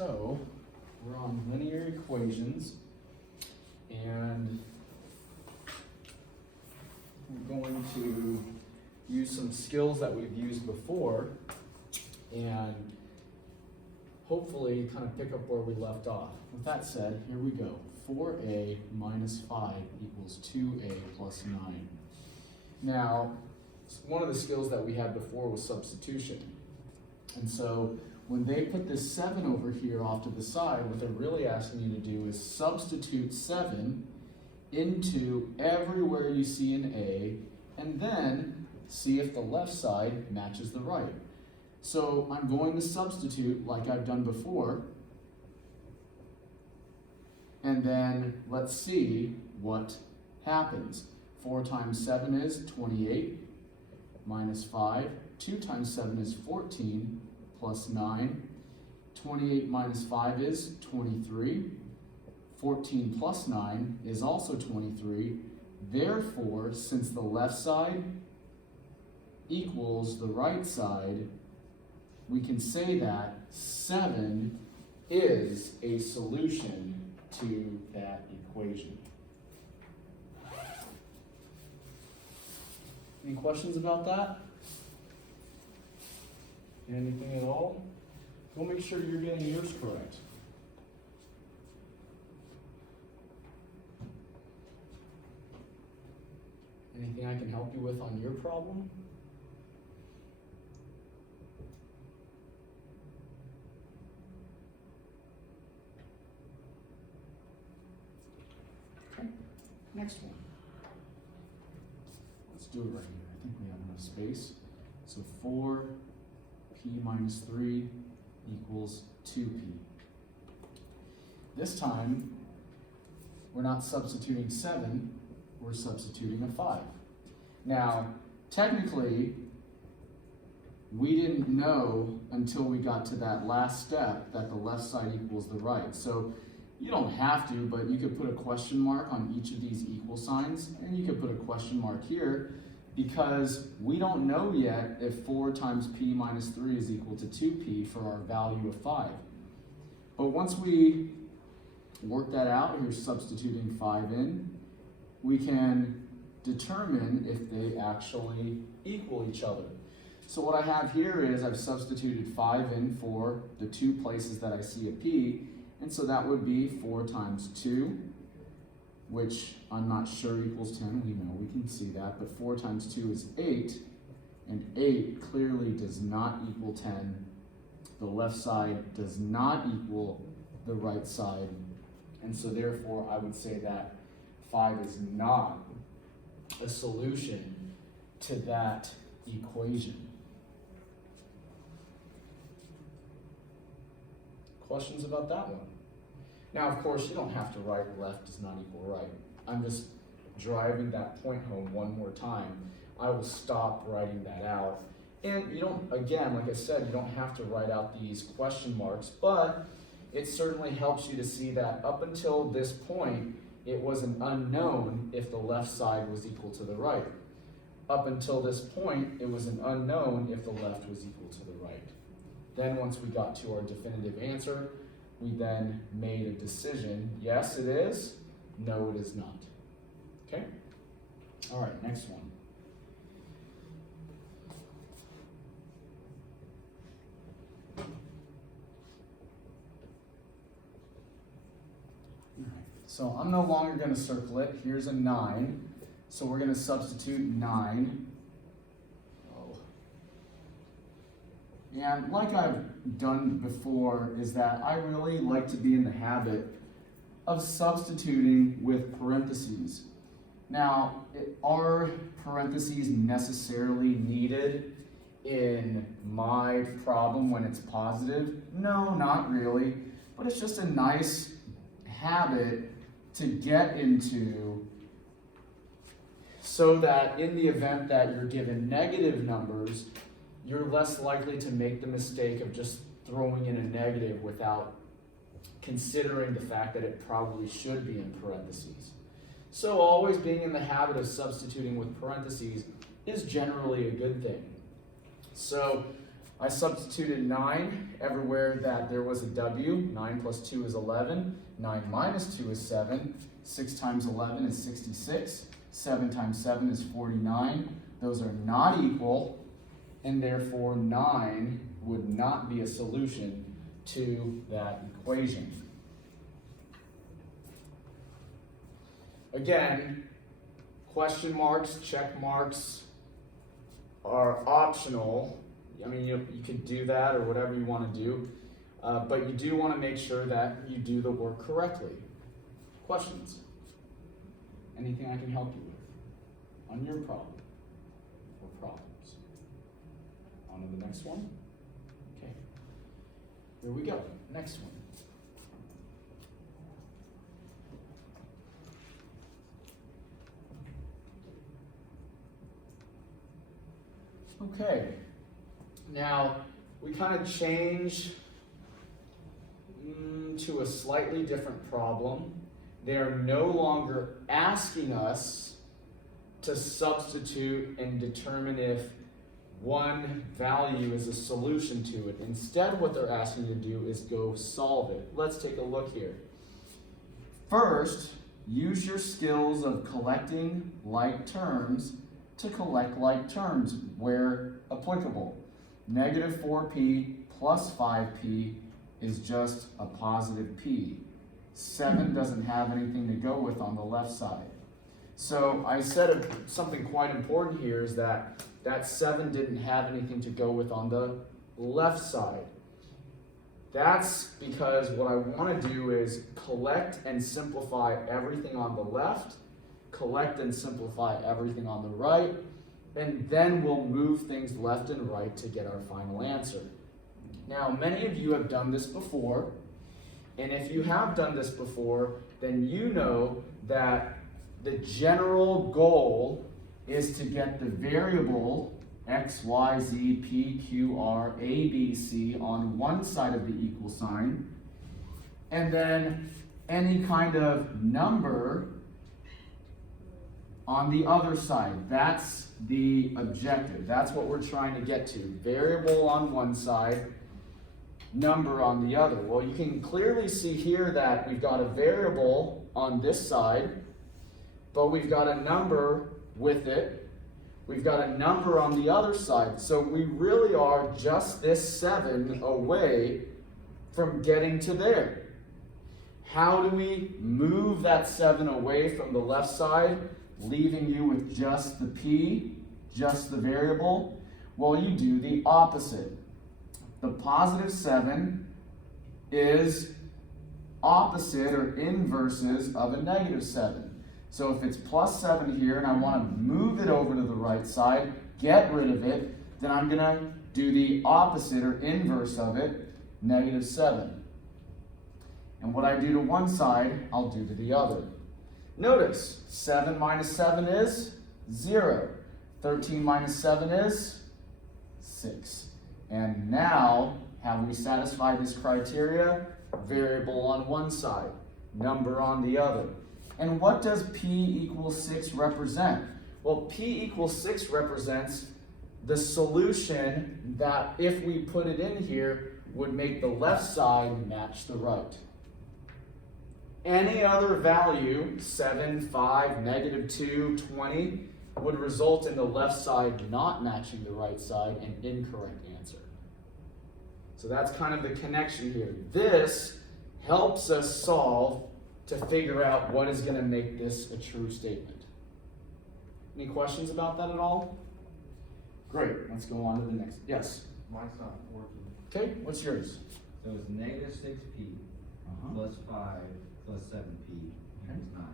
So, we're on linear equations, and we're going to use some skills that we've used before, and hopefully kind of pick up where we left off. With that said, here we go. 4a minus 5 equals 2a plus 9. Now, one of the skills that we had before was substitution. And so when they put this 7 over here off to the side, what they're really asking you to do is substitute 7 into everywhere you see an A, and then see if the left side matches the right. So I'm going to substitute like I've done before, and then let's see what happens. 4 times 7 is 28, minus 5. 2 times 7 is 14, plus 9. 28 minus 5 is 23. 14 plus 9 is also 23. Therefore, since the left side equals the right side, we can say that 7 is a solution to that equation. Any questions about that? Anything at all? Go make sure you're getting yours correct. Anything I can help you with on your problem? Okay, next one. Let's do it right here. I think we have enough space. So 4p minus 3 equals 2p. This time, we're not substituting 7, we're substituting a 5. Now, technically, we didn't know until we got to that last step that the left side equals the right. So you don't have to, but you could put a question mark on each of these equal signs, and you could put a question mark here, because we don't know yet if 4 times p minus 3 is equal to 2p for our value of 5. But once we work that out, here's substituting 5 in, we can determine if they actually equal each other. So what I have here is I've substituted 5 in for the 2 places that I see a p, and so that would be 4 times 2, which I'm not sure equals 10. We know, we can see that, but 4 times 2 is 8, and 8 clearly does not equal 10. The left side does not equal the right side, and so therefore I would say that 5 is not a solution to that equation. Questions about that one? Now, of course, you don't have to write left does not equal right. I'm just driving that point home one more time. I will stop writing that out. And you don't, again, like I said, you don't have to write out these question marks, but it certainly helps you to see that up until this point, it was an unknown if the left side was equal to the right. Up until this point, it was an unknown if the left was equal to the right. Then once we got to our definitive answer, we then made a decision. Yes, it is. No, it is not. Okay? All right, next one. All right, so I'm no longer going to circle it. Here's a 9. So we're going to substitute 9. And like I've done before, is that I really like to be in the habit of substituting with parentheses. Now, are parentheses necessarily needed in my problem when it's positive? No, not really. But it's just a nice habit to get into so that in the event that you're given negative numbers, you're less likely to make the mistake of just throwing in a negative without considering the fact that it probably should be in parentheses. So always being in the habit of substituting with parentheses is generally a good thing. So I substituted 9 everywhere that there was a W. 9 plus 2 is 11. 9 minus 2 is 7. 6 times 11 is 66. 7 times 7 is 49. Those are not equal, and therefore 9 would not be a solution to that equation. Again, question marks, check marks are optional. I mean, you could do that or whatever you want to do, but you do want to make sure that you do the work correctly. Questions? Anything I can help you with on your problem or problems? On to the next one. Okay. Here we go. Next one. Okay. Now, we kind of change to a slightly different problem. They are no longer asking us to substitute and determine if one value is a solution to it. Instead, what they're asking you to do is go solve it. Let's take a look here. First, use your skills of collecting like terms to collect like terms where applicable. Negative 4p plus 5p is just a positive p. 7 doesn't have anything to go with on the left side. So I said something quite important here is that 7 didn't have anything to go with on the left side. That's because what I want to do is collect and simplify everything on the left, collect and simplify everything on the right, and then we'll move things left and right to get our final answer. Now, many of you have done this before, and if you have done this before, then you know that the general goal is to get the variable x, y, z, p, q, r, a, b, c on one side of the equal sign, and then any kind of number on the other side. That's the objective. That's what we're trying to get to. Variable on one side, number on the other. Well, you can clearly see here that we've got a variable on this side, but we've got a number with it. We've got a number on the other side. So we really are just this 7 away from getting to there. How do we move that 7 away from the left side, leaving you with just the p, just the variable? Well, you do the opposite. The positive 7 is opposite or inverses of a negative 7. So if it's plus 7 here and I want to move it over to the right side, get rid of it, then I'm going to do the opposite or inverse of it, negative 7. And what I do to one side, I'll do to the other. Notice, 7 minus 7 is 0. 13 minus 7 is 6. And now, have we satisfied this criteria? Variable on one side, number on the other. And what does p equals 6 represent? Well, p equals 6 represents the solution that, if we put it in here, would make the left side match the right. Any other value, 7, 5, negative 2, 20, would result in the left side not matching the right side, an incorrect answer. So that's kind of the connection here. This helps us solve to figure out what is going to make this a true statement. Any questions about that at all? Great, let's go on to the next. Yes? Mine's not working. Okay, what's yours? So it's negative 6p plus 5 plus 7p equals 9.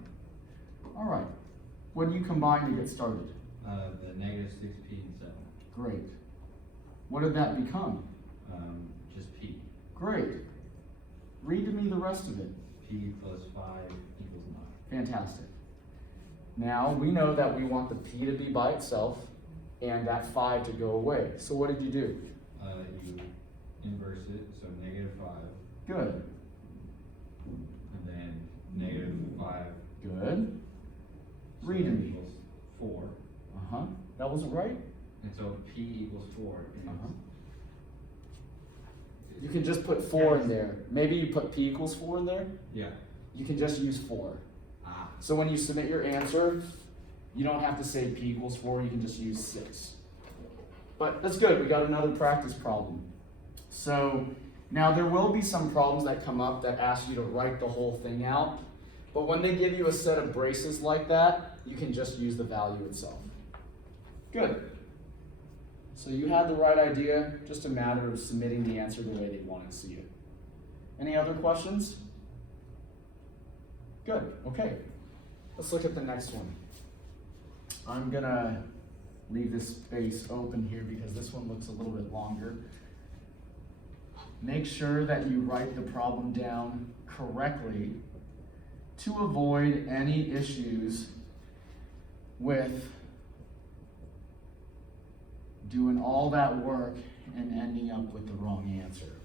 All right. What do you combine to get started? The negative 6p and 7. Great. What did that become? Just p. Great. Read to me the rest of it. P plus 5 equals 9. Fantastic. Now, we know that we want the p to be by itself and that 5 to go away. So what did you do? You inverse it, so negative 5. Good. And then negative 5. Good. So Read to me. equals 4. That wasn't right? And so p equals 4 is You can just put 4 in there. Maybe you put p equals 4 in there. Yeah. You can just use 4. Ah. So when you submit your answer, you don't have to say p equals 4, you can just use 6. But that's good, we got another practice problem. So now there will be some problems that come up that ask you to write the whole thing out. But when they give you a set of braces like that, you can just use the value itself. Good. So you had the right idea, just a matter of submitting the answer the way they want to see it. Any other questions? Good, okay. Let's look at the next one. I'm gonna leave this space open here because this one looks a little bit longer. Make sure that you write the problem down correctly to avoid any issues with doing all that work and ending up with the wrong answer.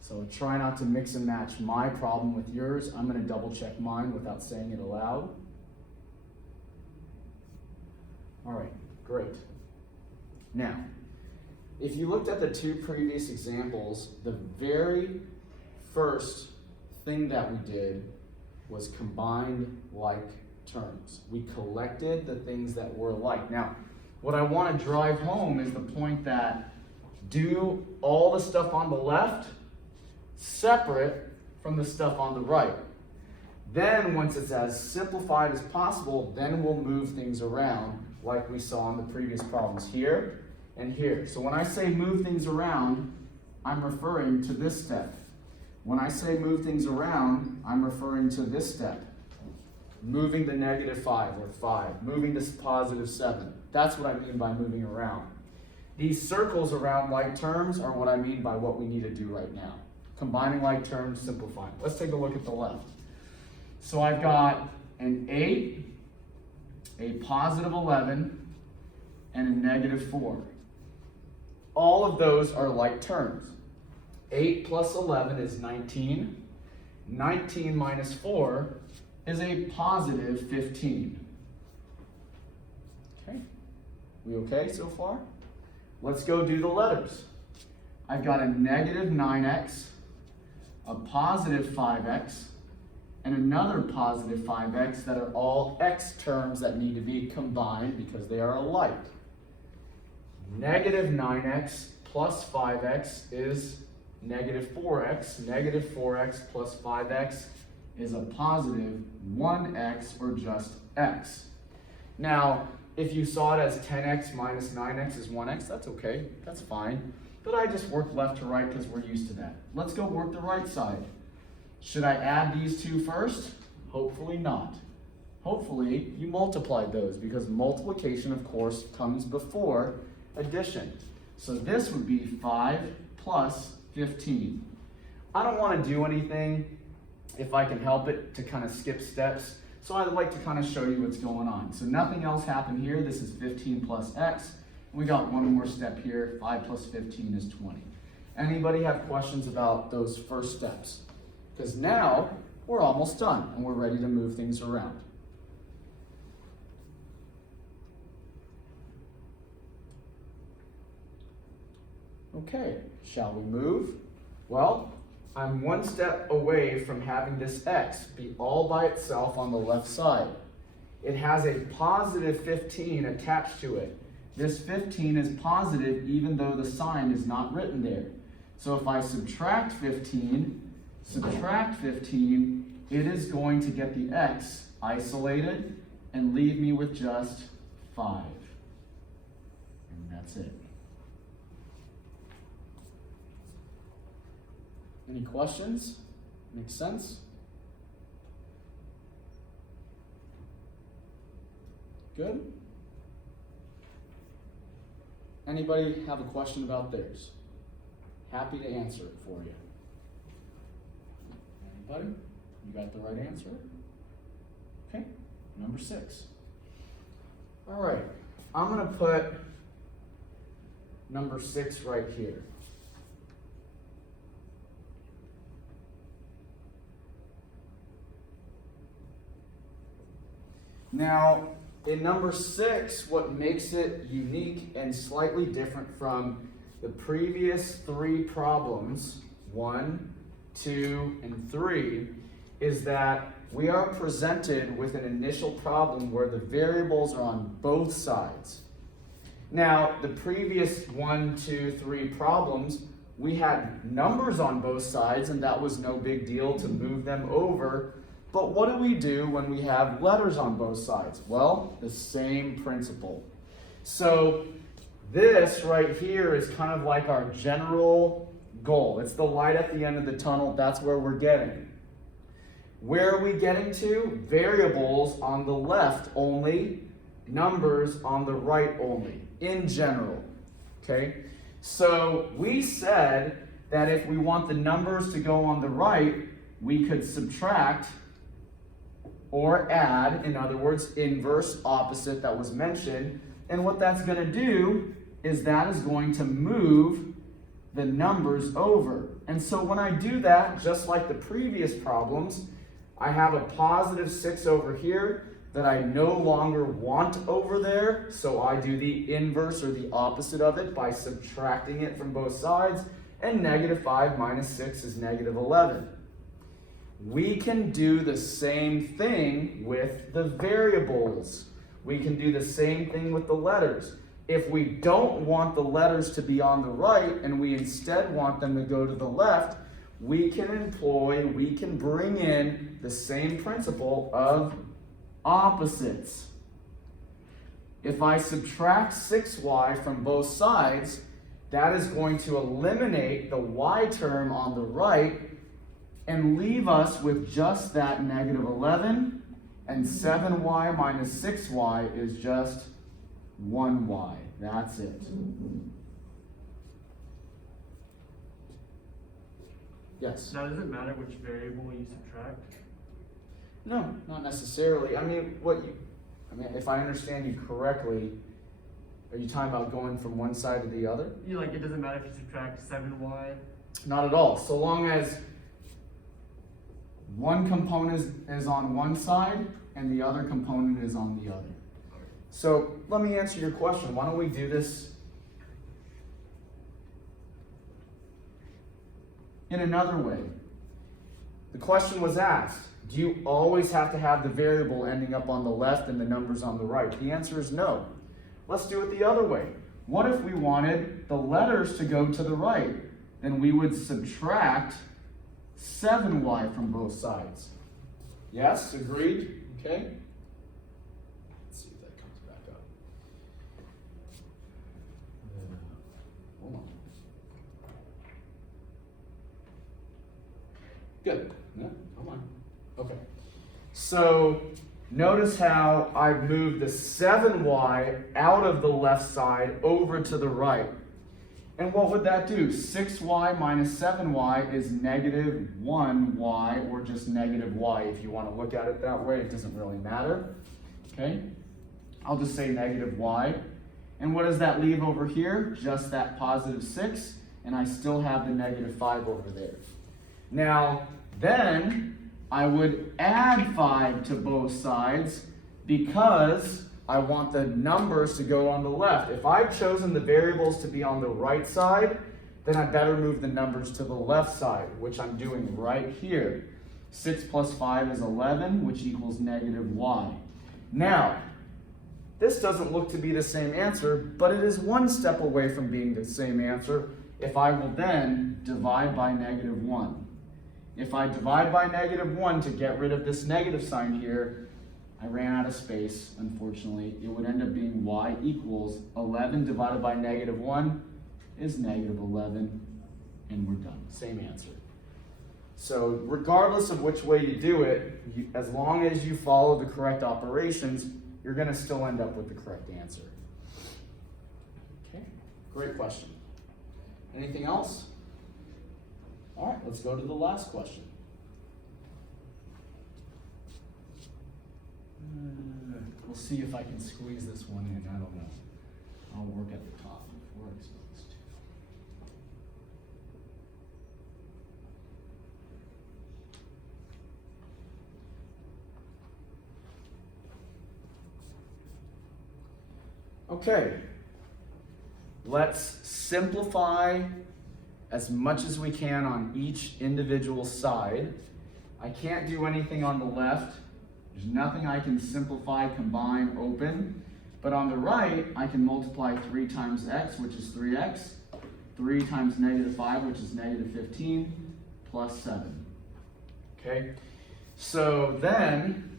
So try not to mix and match my problem with yours. I'm going to double check mine without saying it aloud. All right, great. Now, if you looked at the 2 previous examples, the very first thing that we did was combined like terms. We collected the things that were alike. Now, what I want to drive home is the point that do all the stuff on the left separate from the stuff on the right. Then, once it's as simplified as possible, then we'll move things around like we saw in the previous problems here and here. So when I say move things around, I'm referring to this step. When I say move things around, I'm referring to this step. Moving the -5 or 5, moving this +7. That's what I mean by moving around. These circles around like terms are what I mean by what we need to do right now. Combining like terms, simplifying. Let's take a look at the left. So I've got an 8, a +11, and a -4. All of those are like terms. 8 plus 11 is 19. 19 minus 4 is a +15. Okay, we okay so far? Let's go do the letters. I've got a -9x, a +5x, and another +5x that are all x terms that need to be combined because they are alike. -9x plus 5x is -4x. -4x plus 5x is a +1x or just x. Now, if you saw it as 10x minus 9x is 1x, that's okay, that's fine. But I just work left to right because we're used to that. Let's go work the right side. Should I add these 2 first? Hopefully not. Hopefully you multiplied those because multiplication, of course, comes before addition. So this would be 5 plus 15. I don't want to do anything, if I can help it, to kind of skip steps. So I'd like to kind of show you what's going on. So nothing else happened here. This is 15 plus x. We got one more step here. 5 plus 15 is 20. Anybody have questions about those first steps? Because now we're almost done and we're ready to move things around. Okay, shall we move? Well, I'm one step away from having this x be all by itself on the left side. It has a +15 attached to it. This 15 is positive even though the sign is not written there. So if I subtract 15, it is going to get the x isolated and leave me with just 5. And that's it. Any questions? Make sense? Good? Anybody have a question about theirs? Happy to answer it for you. Anybody? You got the right answer? Okay, number 6. All right, I'm gonna put number 6 right here. Now, in number 6, what makes it unique and slightly different from the previous three problems, 1, 2, and 3, is that we are presented with an initial problem where the variables are on both sides. Now, the previous 1, 2, 3 problems, we had numbers on both sides, and that was no big deal to move them over. But what do we do when we have letters on both sides? Well, the same principle. So this right here is kind of like our general goal. It's the light at the end of the tunnel. That's where we're getting. Where are we getting to? Variables on the left only, numbers on the right only, in general. Okay? So we said that if we want the numbers to go on the right, we could subtract or add, in other words, inverse, opposite that was mentioned. And what that's going to do is that is going to move the numbers over. And so when I do that, just like the previous problems, I have a positive 6 over here that I no longer want over there. So I do the inverse or the opposite of it by subtracting it from both sides. And negative 5 minus 6 is negative 11. We can do the same thing with the variables. We can do the same thing with the letters. If we don't want the letters to be on the right and we instead want them to go to the left, we can bring in the same principle of opposites. If I subtract 6y from both sides, that is going to eliminate the y term on the right and leave us with just that negative 11, and 7y minus 6y is just 1y. That's it. Yes? Now, does it matter which variable you subtract? No, not necessarily. I mean, if I understand you correctly, are you talking about going from one side to the other? Yeah, like it doesn't matter if you subtract 7y. Not at all. So long as one component is on one side and the other component is on the other. So let me answer your question. Why don't we do this in another way? The question was asked, do you always have to have the variable ending up on the left and the numbers on the right? The answer is no. Let's do it the other way. What if we wanted the letters to go to the right? Then we would subtract 7y from both sides. Yes? Agreed? Okay. Let's see if that comes back up. Hold on. Good. No, come on. Okay. So notice how I've moved the 7y out of the left side over to the right. And what would that do? 6y minus 7y is negative 1y, or just negative y if you want to look at it that way. It doesn't really matter. Okay? I'll just say negative y. And what does that leave over here? Just that positive 6, and I still have the negative 5 over there. Now, then I would add 5 to both sides because I want the numbers to go on the left. If I've chosen the variables to be on the right side, then I better move the numbers to the left side, which I'm doing right here. 6 plus 5 is 11, which equals negative y. Now, this doesn't look to be the same answer, but it is one step away from being the same answer if I will then divide by negative 1. If I divide by negative 1 to get rid of this negative sign here, I ran out of space, unfortunately. It would end up being y equals 11 divided by negative 1 is negative 11, and we're done. Same answer. So regardless of which way you do it, as long as you follow the correct operations, you're going to still end up with the correct answer. Okay, great question. Anything else? All right, let's go to the last question. We'll see if I can squeeze this one in. I don't know. I'll work at the top before I exposed. Okay. let's simplify as much as we can on each individual side. I can't do anything on the left. There's nothing I can simplify, combine, open. But on the right, I can multiply 3 times x, which is 3x, 3 times -5, which is -15, plus 7. Okay? So then,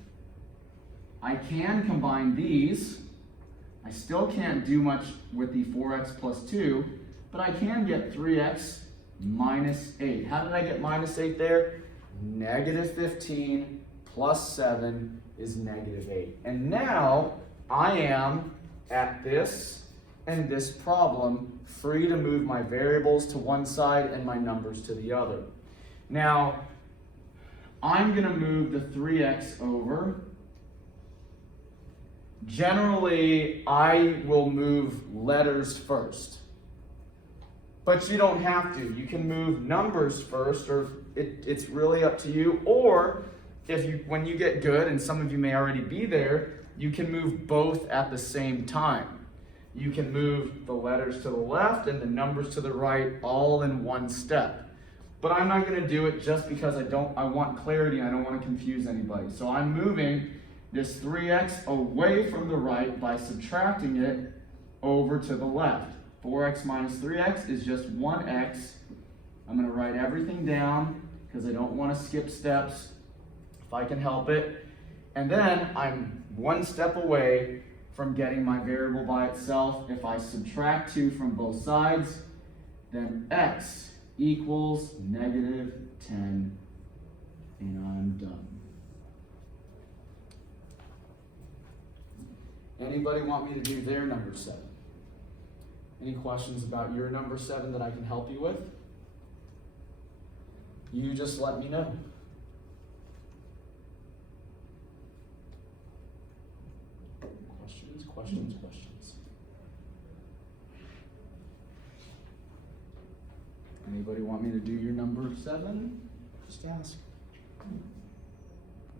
I can combine these. I still can't do much with the 4x plus 2, but I can get 3x minus 8. How did I get minus 8 there? -15 plus 7 is -8. And now, I am at this and this problem free to move my variables to one side and my numbers to the other. Now, I'm going to move the 3x over. Generally, I will move letters first. But you don't have to. You can move numbers first, or it's really up to you. Or, when you get good, and some of you may already be there, you can move both at the same time. You can move the letters to the left and the numbers to the right all in one step. But I'm not going to do it just because I want clarity and I don't want to confuse anybody. So I'm moving this 3x away from the right by subtracting it over to the left. 4x minus 3x is just 1x. I'm going to write everything down because I don't want to skip steps if I can help it. And then I'm one step away from getting my variable by itself. If I subtract 2 from both sides, then x equals -10, and I'm done. Anybody want me to do their number 7? Any questions about your number 7 that I can help you with? You just let me know. Questions. Anybody want me to do your number 7? Just ask.